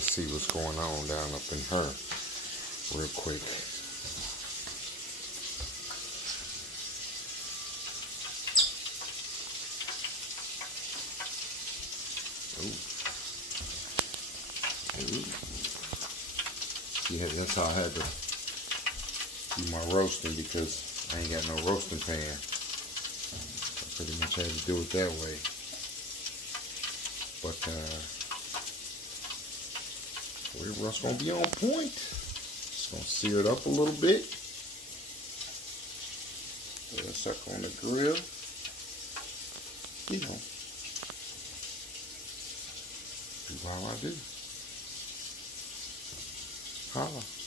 Let's see what's going on down up in her real quick. Ooh. Ooh. Yeah, that's how I had to do my roasting because I ain't got no roasting pan. I pretty much had to do it that way. But we're gonna be on point. Just gonna sear it up a little bit. Put a sucker on the grill. You know, do how I do. Holla.